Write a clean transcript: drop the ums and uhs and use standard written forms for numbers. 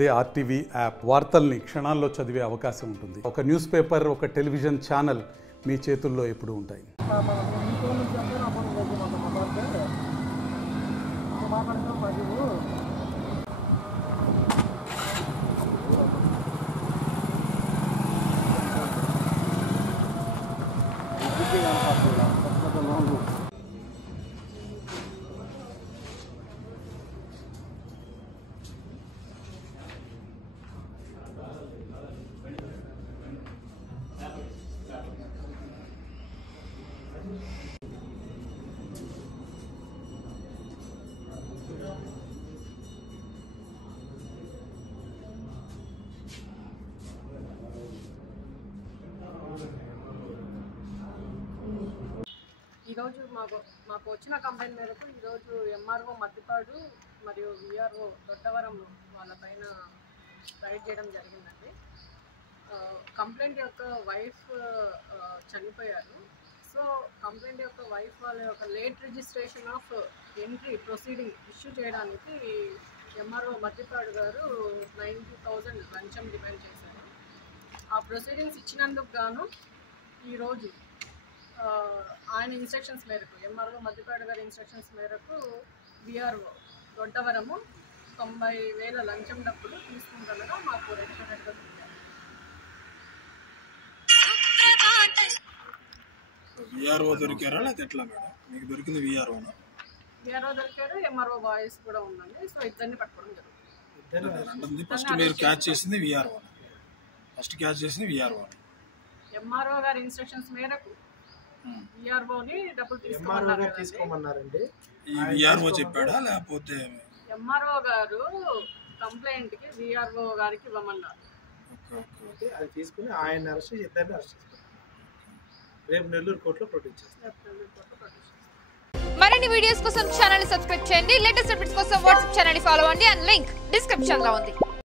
అదే RTV app వార్తల్ని క్షణాల్లో చదివే అవకాశం ఉంటుంది. ఒక న్యూస్ పేపర్, ఒక టెలివిజన్ ఛానల్ మీ చేతుల్లో ఎప్పుడూ ఉంటాయి. ఈరోజు మాకు వచ్చిన కంప్లైంట్ మేరకు ఈరోజు ఎంఆర్ఓ మద్దిపాడు మరియు విఆర్ఓ దొడ్డవరం వాళ్ళపైన రైడ్ చేయడం జరిగిందండి. కంప్లైంట్ యొక్క వైఫ్ చనిపోయారు. సో కంప్లైంట్ యొక్క వైఫ్ వాళ్ళ యొక్క late registration of entry proceeding issue చేయడానికి ఎంఆర్ఓ మద్దిపాడు గారు 90,000 లంచం డిమాండ్ చేశారు. ఆ ప్రొసీడింగ్స్ ఇచ్చినందుకు గాను ఈరోజు ఆయన ఇన్స్ట్రక్షన్స్ మేరకు, ఎంఆర్ఓ మద్దిపాడు గారి ఇన్స్ట్రక్షన్స్ మేరకు విఆర్ఓ దొడ్డవరము 90,000 లంచం డబ్బులు తీసుకుంటుండగా మాకు రెడ్ హ్యాండెడ్గా దొరికారు. విఆర్ఓ దొరికారా లేదా ఎట్లా మేడం? మీకు దొరికింది విఆర్ఓనా? విఆర్ఓ దొరికారు, ఎంఆర్ఓ వాయిస్ కూడా ఉందండి. సో ఇద్దరిని పట్టుకోవడం జరుగుతుంది. ఫస్ట్ మీరు క్యాచ్ చేసింది విఆర్ఓ, ఫస్ట్ క్యాచ్ చేసింది విఆర్ఓ. ఎంఆర్ఓ గారి ఇన్స్ట్రక్షన్స్ మేరకు విఆర్ఓని డబ్బులు తీసుకోమన్నారండి. ఈ విఆర్ఓ చెప్పాడా లేకపోతే? ఎంఆర్ఓ గారు కంప్లైంట్ కి విఆర్ఓ గారికి ఇవ్వమన్నారు. అది తీసుకుని ఆయన అరెస్ట్ చేసి ఇద్దరిని అరెస్ట్ చేస్తారు. రేపు నెల్లూరు కోర్టులో ప్రొడ్యూస్ చేస్తారు. మరిన్ని వీడియోస్ కోసం ఛానల్ ని సబ్స్క్రైబ్ చేయండి. లేటెస్ట్ అప్డేట్స్ కోసం వాట్సాప్ ఛానల్ ని ఫాలో అవ్వండి. అండ్ లింక్ డిస్క్రిప్షన్ లో ఉంది.